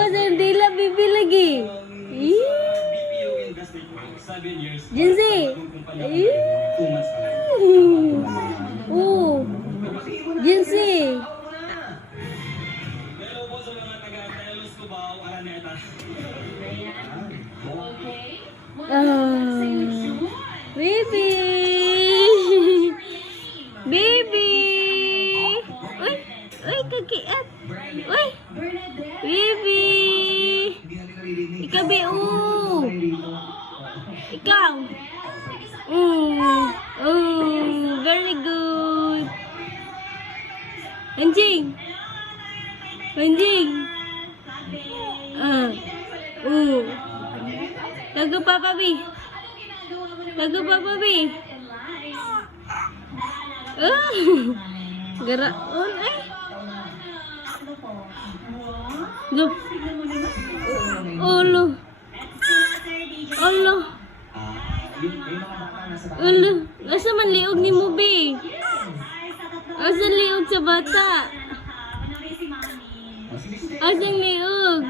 gawa sa dila, bibi lagi. Jinsi. Oh. Jinsi. Baby. Baby. Uy, uy, kakiat. Uy. Baby. Ikaw, ikaw. Very good. Anjing. Anjing. Lagu Papa B. Lagu Papa B. Geraon Look. Olo. Olo. Olo. Asa man liog ni mo, be? Asa liog sa bata? Asang liog?